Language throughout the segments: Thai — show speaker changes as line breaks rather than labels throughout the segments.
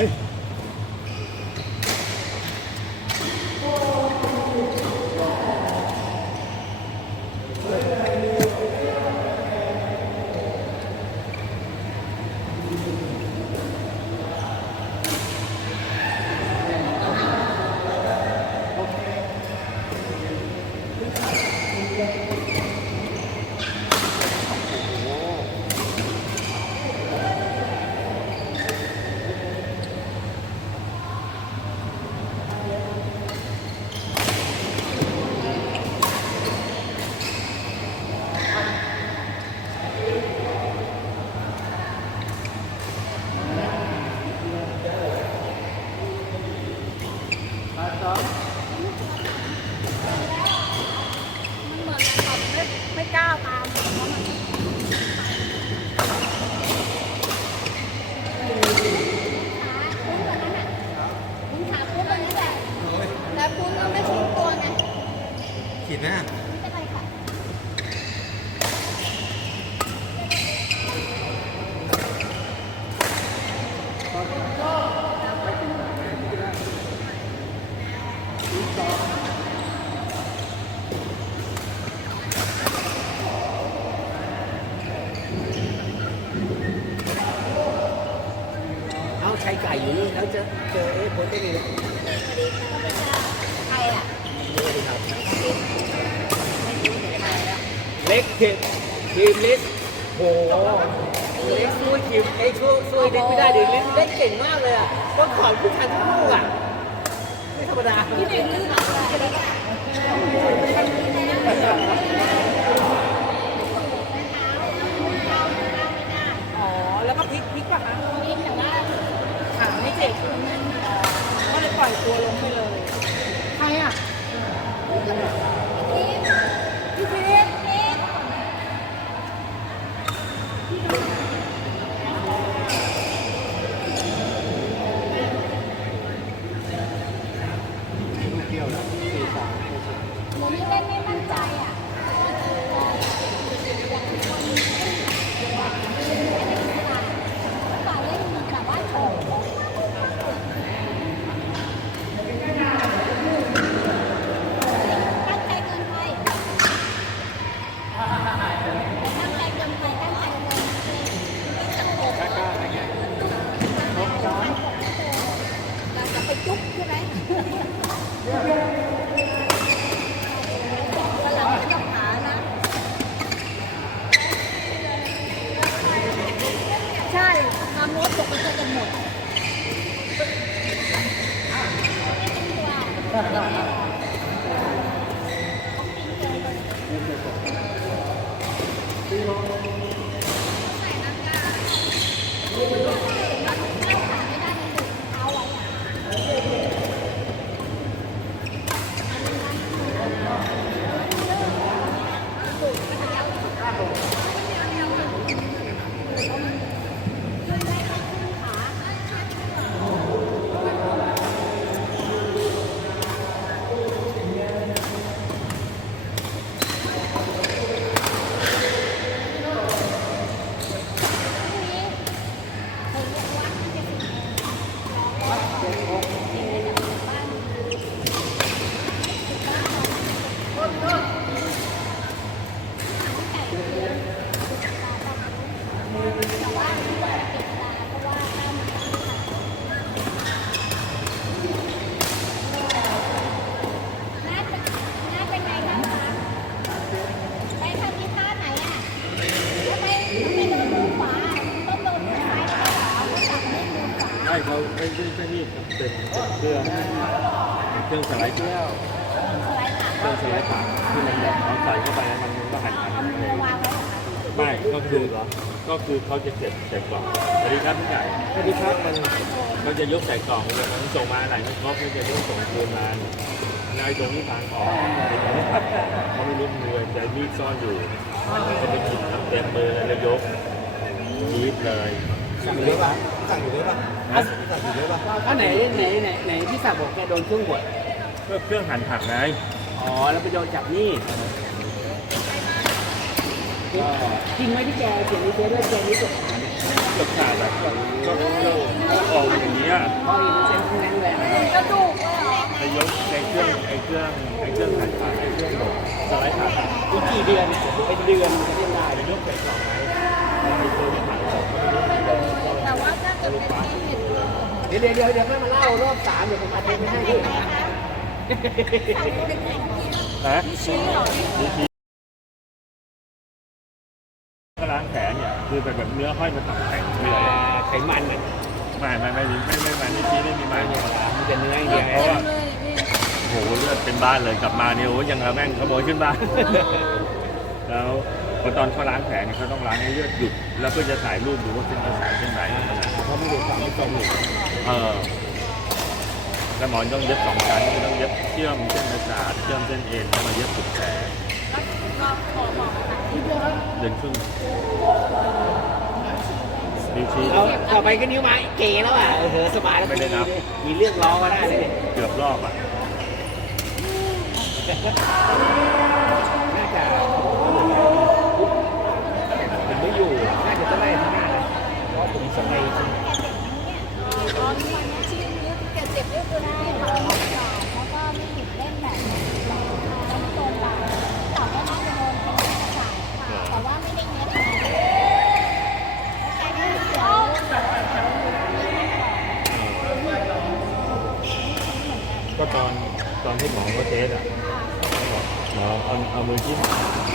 Hey. เล็
กทีม
ทีมล็กโหเล็กสู้ทีมไอ็กซ์สู้เล็กไม่ได้ดิล็กเล็กเก่งมากเลยอะต้องขอบผู้ชายทั้งลูกอะไม่ธรรมดา
ที่เด็กลื่นอ่อ๋อแล้วก็พลิกพลิกป่ะคะพลิกแต่ว่าขาไม่เจ็บก็เลยปล่อยตัวลงไปเลยใครอะ
เค
รื่อ
งสไลด์
ปา
กที่มันแบบเขาใส่เข้าไปแล้วมันก็หัน
หัน
ไม่ก็คือก็คือเขาจะเก็บใส่กล่องสวัสดีครับพี่ใหญ่สวัสดีครับมันมันจะยกใส่กล่องเลยมันส่งมาไหนมันก็มันจะยกส่งคืนมานายตรงนี้ทางออกเขาไม่รู้มือจะมีดซ่อนอยู่เขาไปกิำเต็มมือแล้วยกยีบเลย
สั่งอยู่ด้วยปะสั่งอยู่ด้วยปะสั่งอยู่ด้วยปะ
อันไหนไหนไหนไหนที่สั่งบอกแกโดนเครื่องหัว
เครื่องหั่นผักไง
อ๋อ แล้วไปโดนจับนี่จริงไหมที่แกเขียนในเฟซว่าแกนี่จบ
เกือบขาดอะก็ออกอย่างนี้อะ
เพราะนี่มันเซ็นทั้งนั้นเลย
กระดูกเลยเหรอ
ไอ้ยกไอ้เครื่องไอ้เครื่องไอ้เครื่องหั่นผักไอ้เครื่องบดสไลด์ผักอะ
อีกกี่เดือนเนี่ยเป็นเดือนมันจะเล่นได้
จะยกใส่กล่องไหมไอ้ตัวที่หั่นศพก็ไม่รู้มีเลย
แต่ว่าน่าจะเป็นที่เห็นเลย
เดี๋ยวเดี๋ยวเดี๋ยวเดี๋ยวค่อยมาเล่ารอบสามเดี๋ยวผมอัดเทปไม่ให้พี่
นะ
ชี้เหรอ
ก็ล้างแผลเนี่ยคือแบบเนื้อห้อยมาตัดแข็งเนื้อ
ไขมันอะ
ไม่ไม่ไม่ไม่ไม่ไม่ไม่ชี้ไม่มีมันเนี่ย
มันจะเนื้ออย่างเดียว
เพราะว่า
เลยนี่
โหเลือดเป็นบ้านเลยกลับมาเนี่ยโอ้ยังระแม่งขโมยขึ้นบ้านแล้วพอตอนเขาล้างแผลเนี่ยเขาต้องล้างให้เลือดหยุด แล้วเพื่อจะถ่ายรูปดูว่าเส้นประสาทเส้นไหนขนาด
เขาไม่ดูความไม่ตรงอยู่
เออ แล้วหมอต้องเย็บสองชั้นคือต้องเย็บเชื่อมเส้นประสาทเชื่อมเส้นเอ็นแล้วมาเย็บสุดแผลเดือนครึ่งนิ้วชี้
เอาต่อไปก็นิ้วไม้เก๋แล้วอะเออสบายแล้ว
ไม่ได้นับ
มีเรื่องล้อก็ได้เลย
เกือบรอบอะ
น่าจะผมไม่อยู่น่าจะต้องไล่ทำงานเลยเพราะผมสมัย
ก็ไม่หยุดเล่นแบบน้ำโซนแบบต่อน่าจะโดนเป็นสายค่ะแต่ว่าไม่ได้เงี้ยแกก็เสียว
ก็ตอนตอนที่หมอเขาเทสอะหมอเอาเอามือจิ้ม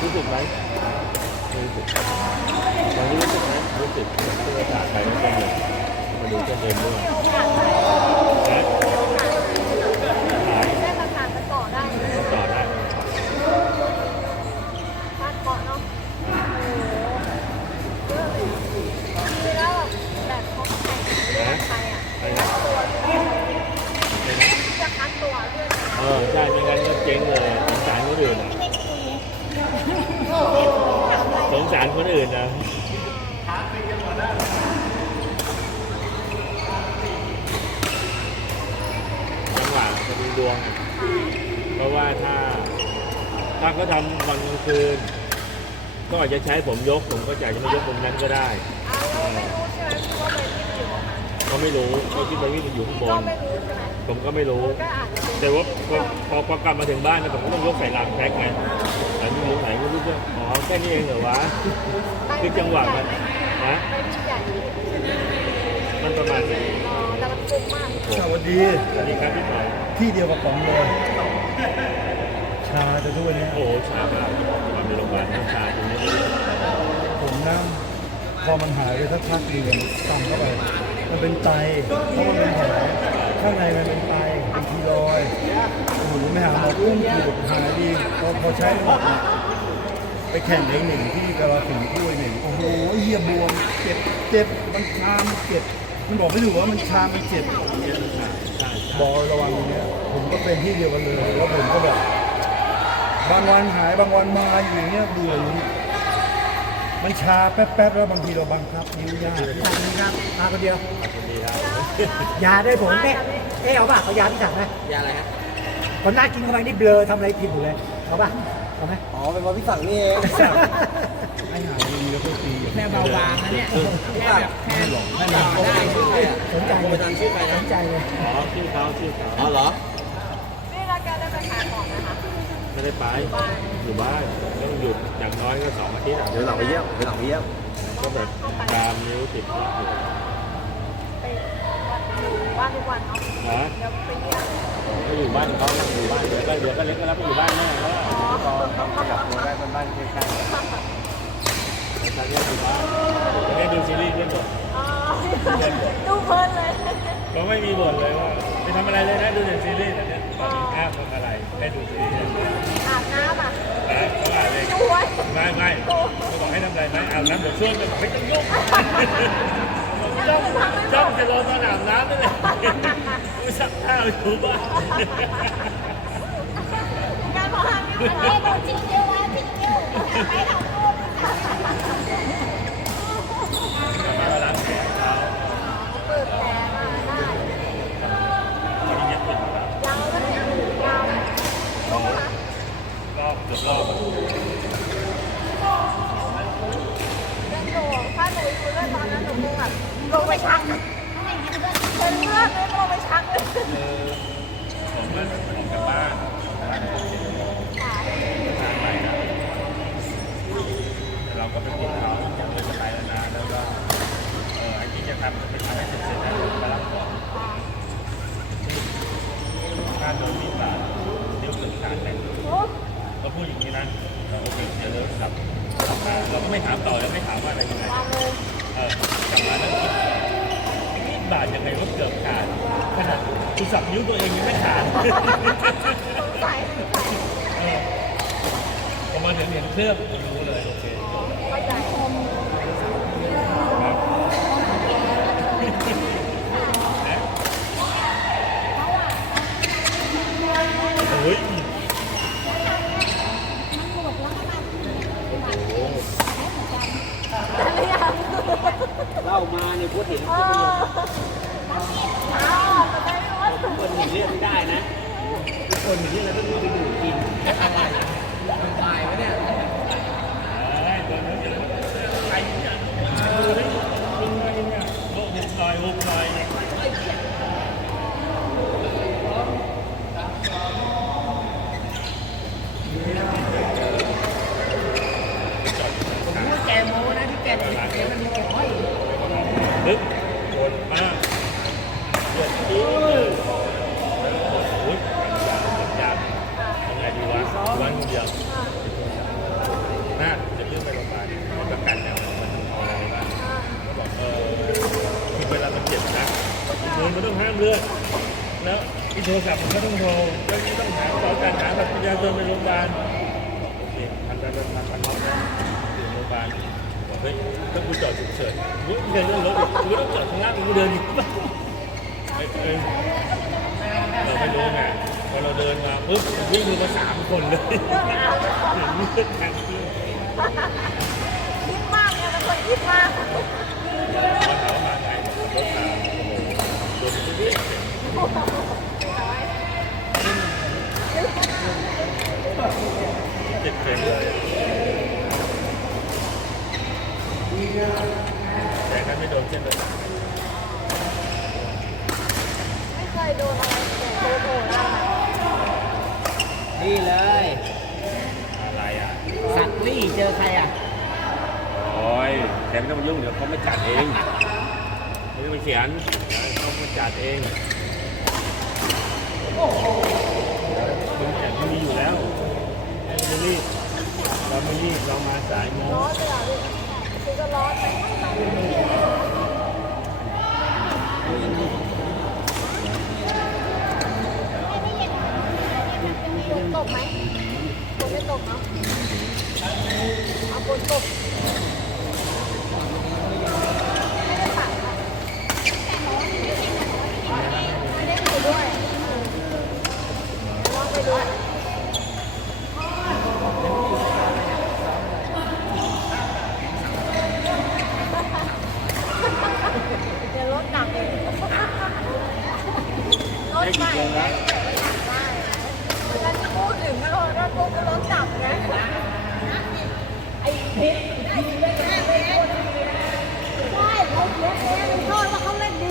รู้สึกไหมรู้สึกตอนนี้รู้สึกไหมรู้สึกเส้นประสาทไปแล้วเส้นเลยมาดูเส้นเอ็นด้วยนะ
แค่ประสานมันต่อได้
ต่อได้
ฟาดเกาะเนาะโอ้โหเยอะเลยคือแล้วแบบเขาแข่งเรื่องใครอะ
ไปนะ
ตัว
ไปนะ
จะคัดตัว เรื่อง
เออใช่ไม่งั้นก็เจ๊งเลยสงสารคนอื่นอะ
ไม่ได้คุย
สงสารคนอื่นนะจังหวะจะดูดวง เพราะว่าถ้า ถ้าเขาทำวันกลางคืน ก็อาจจะใช้ผมยกผมก็จะจะไม่ยกตรงนั้นก็ได้
เอาเราไม่รู้ใช่ไหมว่าไปที่อยู่อะ
เขาไม่รู้เขาคิดว่าวิ่งมันอยู่ข้างบ
ก็
น
ไม่รู้ใช่ไหม
ผมก็ไม่รู้
ก็อาจจะเป็น
แต่ว่าพอพอพอกลับมาถึงบ้านเนยผมก็ต้องยกใส่รางแพ็คไงแต่ไม่รู้ไหนไม่รู้จะอ๋อแค่นี้เองเหรอวะคือจังหวะมันนะ
ไม่มีใหญ่
มันประมาณนี้
อ๋อแต่มันคุ้มมาก
สวัสดี
สวัสดีครับพี่หน่อย
ที่เดียวกับป๋องเลยชาจะทุกวันนี้
โอ้โหชามากมาในโรงพยาบาลน้ำชาตรงนี้
ผมนั่งพอมันหายไปสักพักเดียวส่องเข้าไป มันเป็นไตเพราะมันเป็นแผลข้างในมันเป็นไต เป็นคีรอยด์โอ้โหไม่หาหมอกุ้งถูกหายดีพอพอใช้หมดเนี่ยไปแข่งเองหนึ่งที่กาลสินธุ์ถ้วยหนึ่งโอ้โหเหี้ยบวมเจ็บเจ็บมันชามันเจ็บมันบอกไม่ถูกว่ามันชามันเจ็บบอกระวังตรงเนี้ยผมก็เป็นที่เดียวกันเลยแล้วผมก็แบบบางวันหายบางวันมาอยู่อย่างเงี้ยเบื่ออยู่นี่มันชาแป๊บๆแล้วบางทีเราบังคับนิ้วยาก
นี่ครับมาคนเดียว
ดีครับ
ยาได้ผลเนี่ย เอ๊ะเอาป่ะเอายาที่สั่งไหม
ยาอะไรฮะ
คนน่ากินเข้าไปนี่เบลอทำอะไรผิดหมดเลยเอาป่ะเอาไหม
อ๋อเป็นว่าพี่สั่งนี่เอง
ให้หายดีแล้วก็ตี
แค่เบาบางนะเนี่ยแค่แบบแค่หลงแค่หลงได้ชื่อใครอะ
สนใจ
โทร
เล
ไป
ย
ตามชื่อใคร
ส
นะ
นใจเลย
อ๋อชื่อเขาชื่อเขา
อ๋อเหรอ
นี่เราจะได้ไปขายของนะคะ
ไม่ได้ไปอยู่บ้านต้องหยุดอย่างน้อยก็สองอาทิตย์อะ
เดี๋ยวหลังไปเยี่ยมเดี๋ยวหลังไปเยี่ยม
ก็แบบตามนิ้วติดอยู่
ไปอยู่ บ้านทุกวันเนาะ
นะ
เดี๋ยวไปเยี่ยม
ก็อยู่บ้านเขานั่งอยู่บ้านเดี๋ยวก็เดี๋ยวก็เล็กก็รับไปอยู่บ้านแม่แล้ว
อ๋อ
ต้องขยับตัวได้บ้านใกล้ๆตอนนี้อยู่บ้านจะได้ดูซีรีส์ด้วยก่อน
อ๋อดูเพลินเลย
ก็ไม่มีบ่นเลยว่าไม่ทำอะไรเลยนะดูแต่ซีรีส์แต่เนี้ยตอนนี้ห้ามทำอะไรให้ดูซีรีส์อย่างเดียว
อาบน้ำอะ
นะเขาอ่านเลย
ดูไว้
ไม่ไม่เขาบอกให้ทำอะไรไหมอาบน้ำเดี๋ยวช่วยกันบอกไม่ต้องยุ่ง จ้องจ้องจะรอตอนอาบน้ำนั่นแหละไม่ซักผ้าอยู่บ้าน
อะไรโดนชิงเดียวแล้วชิงเดียวไปทำพูด
มาล้างแผลเท้า
เปิดแผลมาได้
ตอนนี้เย็บเป็นอยู่แล้ว
ยาวแล้วเนี่ยยาวรู้ไหม
รอบเกือบรอบอะ
เรื่องตัวถ้าหนูอยู่ด้วยตอนนั้นหนูคงแบบ ลงไปชักเป็นเลือดเลยลงไปชักเลย
คือผมมันออกจากบ้านบ้านทางไปนะเราก็ไปพูดเขาอยากเลยจะไปแล้วนะแล้วก็เออไอ้ที่จะทำจะไปทำให้เสร็จๆนะมารับของค่าโดนมีดบาทเดี๋ยวเกิดการแต่ง
โอ้
เราพูดอย่างนี้นะเราโอเคเดี๋ยวเรากลับกลับมาเราก็ไม่ถามต่อแล้วไม่ถามว่าอะไรยังไง กลับมาแล้วคิดนี่บาดยังไงว่าเกือบขาดขนาดกูสับนิ้วตัวเองยังไม่ขาด
สงสัยสงสัย
เออพอมาถึงเห็นเครื่องรู้เลยโอเค
เข้าใจ
ครับโอ้ยโอ้โห
อะไรอย่าง
เล่ามาเนี่ยพูดเห็น
เอออ้าวแต่ไม่รู้ว่า
คนหนีเรื่องไม่ได้นะคนเรื่องแล้วก็ดูไปดูกินอะไรตายวะเนี่ย
ได้ตัวนั้นเดี๋ยไปเนี่ยดูดิดูไงเนี่ยโอ้หุบหน่อยหุบหน่อยเนี่ย
แกโมนะที่แกติดแกมันมีแกห้อย
ลึกโดนมากเดือดที่เลยโอ้ยยากยากทำไงดีวะวันคนเดียวน่าจะเรื่องไปโรงพยาบาลประกันเนี่ยมันเอาอะไรมาก็บอกเออคือเวลามันเจ็บนะเดินมันต้องห้ามเลือดแล้วอีโทรศัพท์มันก็ต้องโทรแล้วนี่ต้องหาต่อการหาบัตรประชาชนไปโรงพยาบาลโอเคพันไปพันพันพันนะถึงโรงพยาบาล เฮ้ยถ้ากูจอดฉุกเฉินกูเดินเรื่องรถอีกกูต้องจอดข้างล่างกูเดินอีกไม่เออเราไม่รู้ไงพอเราเดินมาปุ๊บวิ่งมาสามคนเลยถึงเลือดแทงขึ้น
คิดมากเนี่ยเป็นคนคิดมาก
ว่าถามว่ามาไงบอกรถมาโอ้โหโดนทุกเรื่องเจ็บเต็มเลย แต่ถ้าไม่โดนเช่นเลย
ไม่เคยโดนอะไรโดนโดนะ
นี่เลย
อะไรอะ
สัตว์นี่เจอใครอะ
โอ้ยแกไม่ต้องมายุ่งเดี๋ยวเขาไม่จัดเองไม่ต้องไปเขียนเขามาจัดเองคุณจัดที่มีอยู่แล้วไม่รีบเราไม่รีบเรามาสายโมง
ร้อนเลยอะคือก็ร้อนไปฝนตกไหมฝนไม่ตกเนาะเอาฝนตกไม่ได้สั่งค่ะไม่ได้อยู่ด้วยลองไปด้วย เดี๋ยวรถดับเลยรถใหม่ไงแล้วที่พูดถึงนะรถรถก็รถดับไงไอ้พิษไอ้พิษ เล่นแม่ไม่คนดีนะใช่เขาเล่นเองโทษว่าเขาเล่นดี